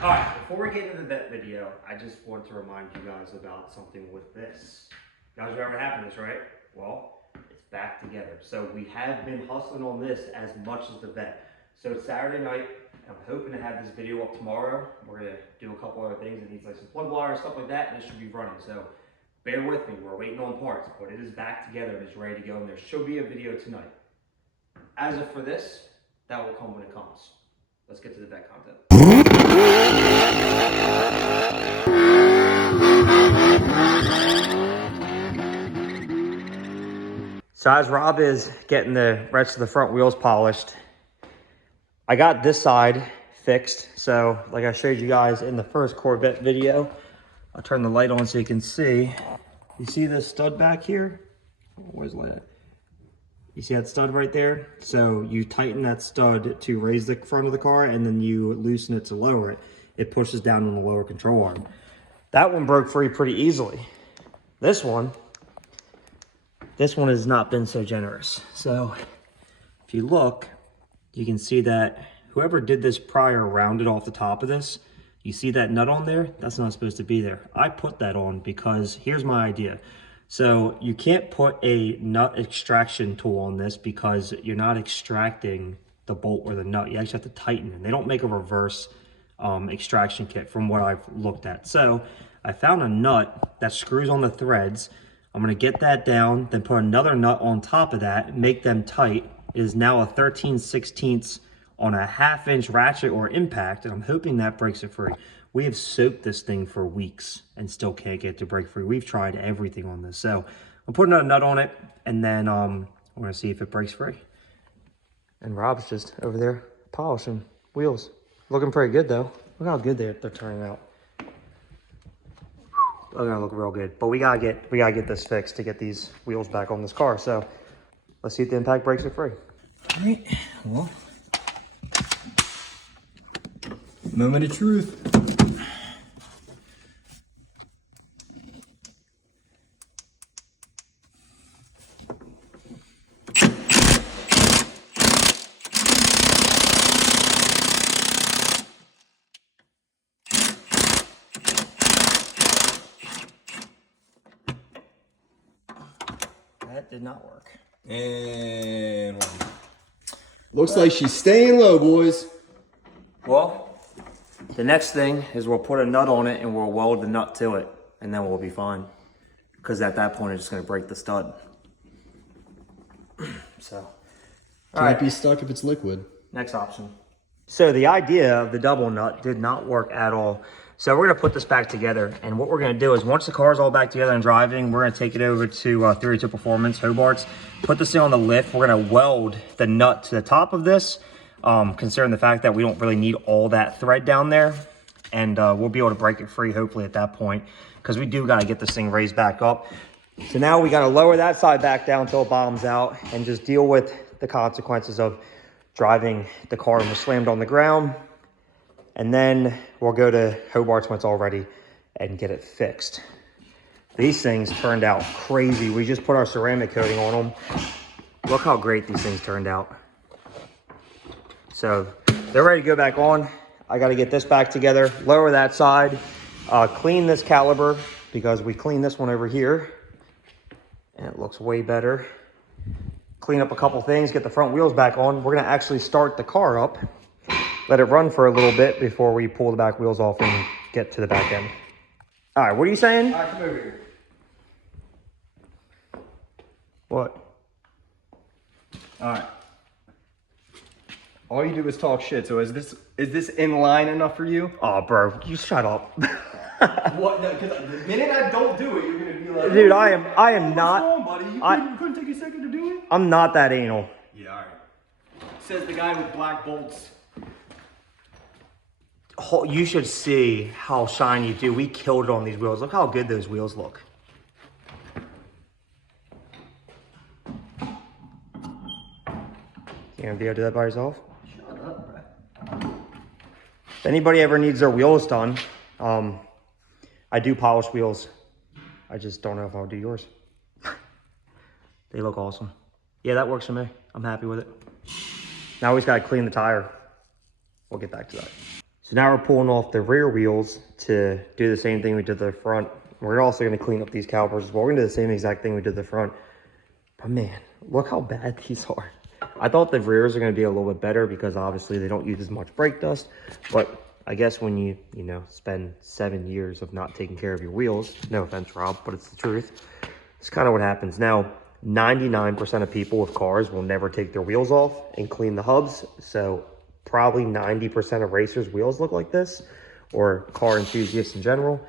All right, before we get into the vet video, I just want to remind you guys about something with this. You guys remember what happened to this, right? Well, it's back together. So we have been hustling on this as much as the vet. So it's Saturday night. I'm hoping to have this video up tomorrow. We're gonna do a couple other things. It needs like some plug wire and stuff like that, and it should be running. So bear with me, we're waiting on parts, but it is back together and it's ready to go, and there should be a video tonight. As of for this, that will come when it comes. Let's get to the vet content. So as Rob is getting the rest of the front wheels polished, I got this side fixed. So like I showed you guys in the first Corvette video, I'll turn the light on so you can see. You see this stud back here? Where's the light at? You see that stud right there? So you tighten that stud to raise the front of the car, and then you loosen it to lower it. It pushes down on the lower control arm. That one broke free pretty easily. This one has not been so generous. So if you look, you can see that whoever did this prior rounded off the top of this. You see that nut on there? That's not supposed to be there. I put that on because here's my idea. So you can't put a nut extraction tool on this because you're not extracting the bolt or the nut. You actually have to tighten it. They don't make a reverse extraction kit from what I've looked at. So I found a nut that screws on the threads. I'm gonna get that down, then put another nut on top of that, make them tight. It is now a 13/16 on a 1/2 inch ratchet or impact, and I'm hoping that breaks it free. We have soaked this thing for weeks and still can't get it to break free. We've tried everything on this. So I'm putting a nut on it, and then we're gonna see if it breaks free. And Rob's just over there polishing wheels. Looking pretty good though. Look how good they're turning out. They're gonna look real good. But we gotta get this fixed to get these wheels back on this car. So let's see if the impact breaks it free. All right, well, moment of truth. That did not work. And looks like she's staying low, boys. Well, the next thing is we'll put a nut on it and we'll weld the nut to it, and then we'll be fine. Because at that point, it's just gonna break the stud. So, Can't be stuck if it's liquid. Next option. So the idea of the double nut did not work at all. So we're gonna put this back together, and what we're gonna do is once the car's all back together and driving, we're gonna take it over to 32 Performance, Hobart's, put this thing on the lift. We're gonna weld the nut to the top of this, considering the fact that we don't really need all that thread down there, and we'll be able to break it free hopefully at that point, because we do gotta get this thing raised back up. So now we gotta lower that side back down until it bombs out and just deal with the consequences of driving the car and we're slammed on the ground. And then we'll go to Hobart's when it's all ready and get it fixed. These things turned out crazy. We just put our ceramic coating on them. Look how great these things turned out. So they're ready to go back on. I gotta get this back together, lower that side, clean this caliper because we cleaned this one over here and it looks way better. Clean up a couple things, get the front wheels back on. We're gonna actually start the car up, let it run for a little bit before we pull the back wheels off and get to the back end. All right, what are you saying? All right, come over here. What? All right. All you do is talk shit. So is this in line enough for you? Oh, bro, you shut up. What? Because the minute I don't do it, you're gonna be like, Dude, I am not. what's wrong, buddy? You couldn't take a second to do it? I'm not that anal. Yeah, all right. Says the guy with black bolts. You should see how shiny, dude. We killed it on these wheels. Look how good those wheels look. You gonna be able to do that by yourself? Shut up, bro. If anybody ever needs their wheels done, I do polish wheels. I just don't know if I'll do yours. They look awesome. Yeah, that works for me. I'm happy with it. Now we just gotta clean the tire. We'll get back to that. So now we're pulling off the rear wheels to do the same thing we did to the front. We're also going to clean up these calipers as well. We're going to do the same exact thing we did to the front. But man, look how bad these are. I thought the rears are going to be a little bit better because obviously they don't use as much brake dust. But I guess when you spend 7 years of not taking care of your wheels, no offense, Rob, but it's the truth. It's kind of what happens. Now, 99% of people with cars will never take their wheels off and clean the hubs. So probably 90% of racers' wheels look like this, or car enthusiasts in general.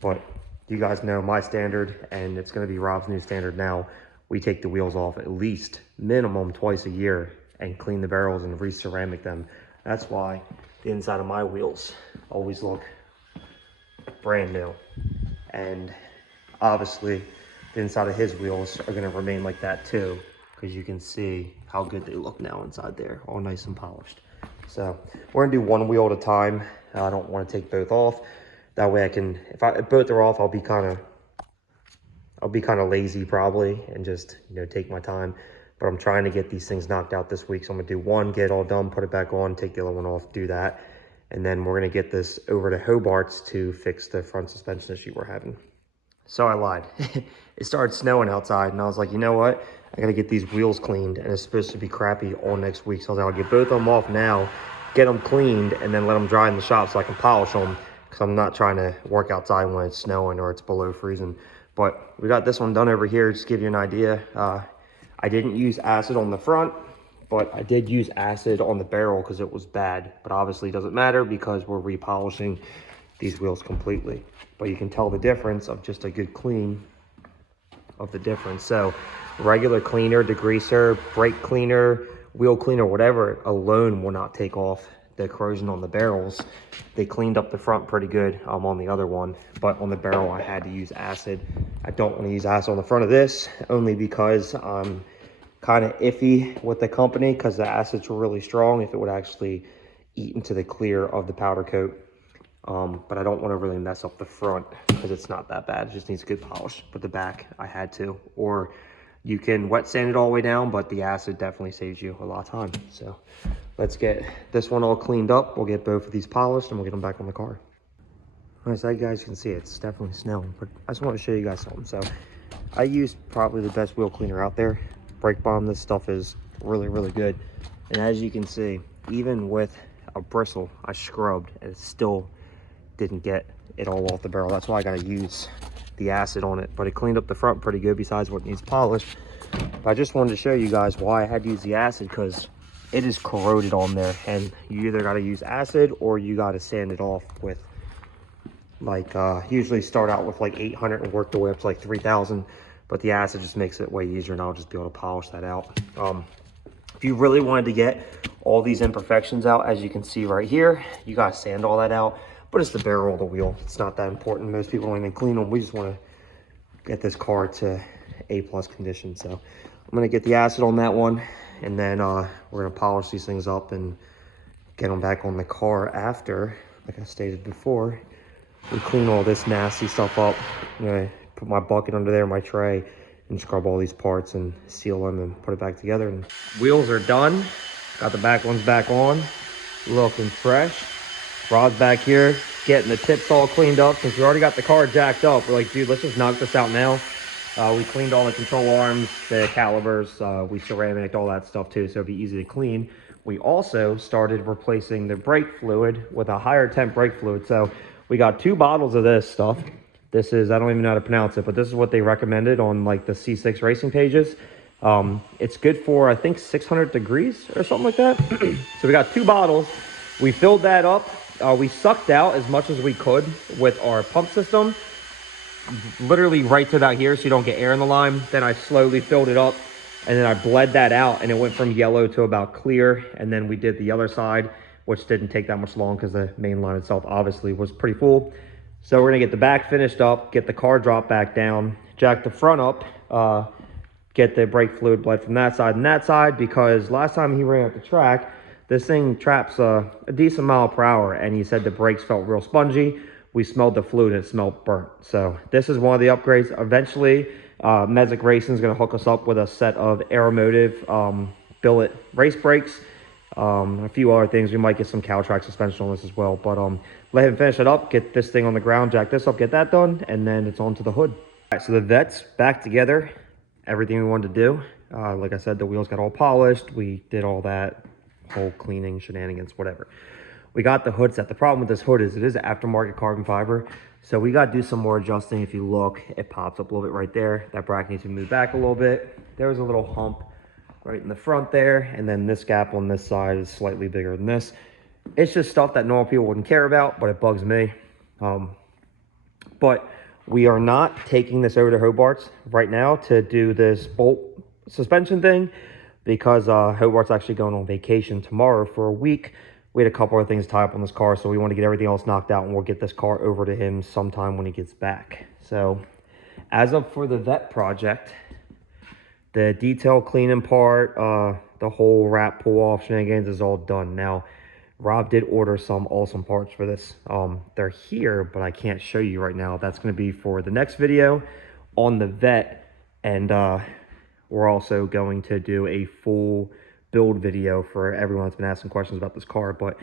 But you guys know my standard, and it's going to be Rob's new standard now. We take the wheels off at least minimum twice a year and clean the barrels and re-ceramic them. That's why the inside of my wheels always look brand new. And obviously the inside of his wheels are going to remain like that too, because you can see how good they look now inside there, all nice and polished. So we're gonna do one wheel at a time. I don't want to take both off. That way I can, if both are off, I'll be kind of lazy probably and just take my time. But I'm trying to get these things knocked out this week. So I'm gonna do one, get it all done, put it back on, take the other one off, do that. And then we're gonna get this over to Hobart's to fix the front suspension issue we're having. So I lied. It started snowing outside and I was like, you know what? I gotta get these wheels cleaned, and it's supposed to be crappy all next week. So I was like, I'll get both of them off now, get them cleaned, and then let them dry in the shop so I can polish them, because I'm not trying to work outside when it's snowing or it's below freezing. But we got this one done over here, just to give you an idea. I didn't use acid on the front, but I did use acid on the barrel because it was bad. But obviously it doesn't matter because we're repolishing these wheels completely. But you can tell the difference of just a good clean of the difference. So regular cleaner, degreaser, brake cleaner, wheel cleaner, whatever alone will not take off the corrosion on the barrels. They cleaned up the front pretty good on the other one, but on the barrel I had to use acid. I don't want to use acid on the front of this, only because I'm kind of iffy with the company, because the acids were really strong if it would actually eat into the clear of the powder coat. But I don't want to really mess up the front because it's not that bad. It just needs a good polish. But the back I had to, or you can wet sand it all the way down, but the acid definitely saves you a lot of time. So let's get this one all cleaned up. We'll get both of these polished and we'll get them back on the car. All right, so you guys can see it's definitely snowing, but I just want to show you guys something. So I used probably the best wheel cleaner out there. Brake Bomb, this stuff is really, really good. And as you can see, even with a bristle I scrubbed, and it still didn't get it all off the barrel. That's why I got to use the acid on it, but it cleaned up the front pretty good besides what needs polish. But I just wanted to show you guys why I had to use the acid, because it is corroded on there, and you either got to use acid or you got to sand it off with like usually start out with like 800 and work the way up to like 3000, but the acid just makes it way easier, and I'll just be able to polish that out. If you really wanted to get all these imperfections out, as you can see right here, you got to sand all that out. But it's the barrel of the wheel. It's not that important. Most people don't even clean them. We just want to get this car to A+ condition. So I'm going to get the acid on that one, and then we're going to polish these things up and get them back on the car after, like I stated before. We clean all this nasty stuff up. I'm going to put my bucket under there, my tray, and scrub all these parts and seal them and put it back together. And wheels are done. Got the back ones back on, looking fresh. Rod's back here getting the tips all cleaned up. Since we already got the car jacked up, we're like, dude, let's just knock this out now. We cleaned all the control arms, the calibers, we ceramiced all that stuff too, so it'd be easy to clean. We also started replacing the brake fluid with a higher temp brake fluid. So we got 2 bottles of this stuff. This is, I don't even know how to pronounce it, but this is what they recommended on like the C6 racing pages. It's good for, I think, 600 degrees or something like that. So we got 2 bottles. We filled that up. We sucked out as much as we could with our pump system, literally right to about here so you don't get air in the line. Then I slowly filled it up, and then I bled that out, and it went from yellow to about clear. And then we did the other side, which didn't take that much long because the main line itself obviously was pretty full. So we're gonna get the back finished up, get the car dropped back down, jack the front up, get the brake fluid bled from that side and that side, because last time he ran at the track, this thing traps a decent mile per hour, and he said the brakes felt real spongy. We smelled the fluid and it smelled burnt. So this is one of the upgrades. Eventually, Mesic Racing is going to hook us up with a set of Aeromotive billet race brakes, A few other things. We might get some cow track suspension on this as well. But let him finish it up, get this thing on the ground, jack this up, get that done, and then it's on to the hood. All right, so the Vette's back together. Everything we wanted to do. Like I said, the wheels got all polished. We did all that whole cleaning, shenanigans, whatever. We got the hood set. The problem with this hood is it is aftermarket carbon fiber. So we got to do some more adjusting. If you look, it pops up a little bit right there. That bracket needs to move back a little bit. There's a little hump right in the front there. And then this gap on this side is slightly bigger than this. It's just stuff that normal people wouldn't care about, but it bugs me. But we are not taking this over to Hobart's right now to do this bolt suspension thing because Hobart's actually going on vacation tomorrow for a week. We had a couple of things tied up on this car, so we want to get everything else knocked out, and we'll get this car over to him sometime when he gets back. So as of for the Vette project, the detail cleaning part, the whole wrap pull off shenanigans is all done. Now, Rob did order some awesome parts for this. They're here, but I can't show you right now. That's going to be for the next video on the Vette, and we're also going to do a full build video for everyone that's been asking questions about this car. But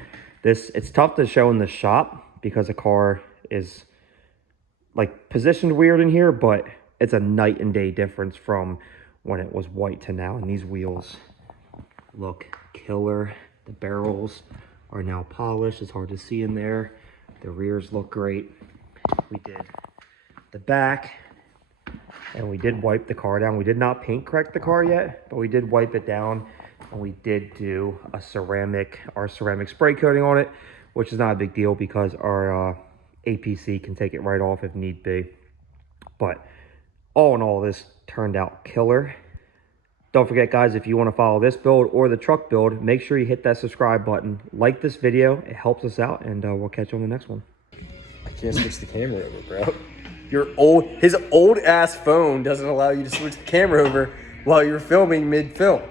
it's tough to show in the shop because the car is like positioned weird in here, but it's a night and day difference from when it was white to now. And these wheels look killer. The barrels are now polished. It's hard to see in there. The rears look great. We did the back, and we did wipe the car down. We did not paint correct the car yet, but we did wipe it down. And we did do our ceramic spray coating on it, which is not a big deal because our APC can take it right off if need be. But all in all, this turned out killer. Don't forget, guys, if you want to follow this build or the truck build, make sure you hit that subscribe button. Like this video. It helps us out, and we'll catch you on the next one. I can't switch the camera over, bro. His old ass phone doesn't allow you to switch the camera over while you're filming mid-film.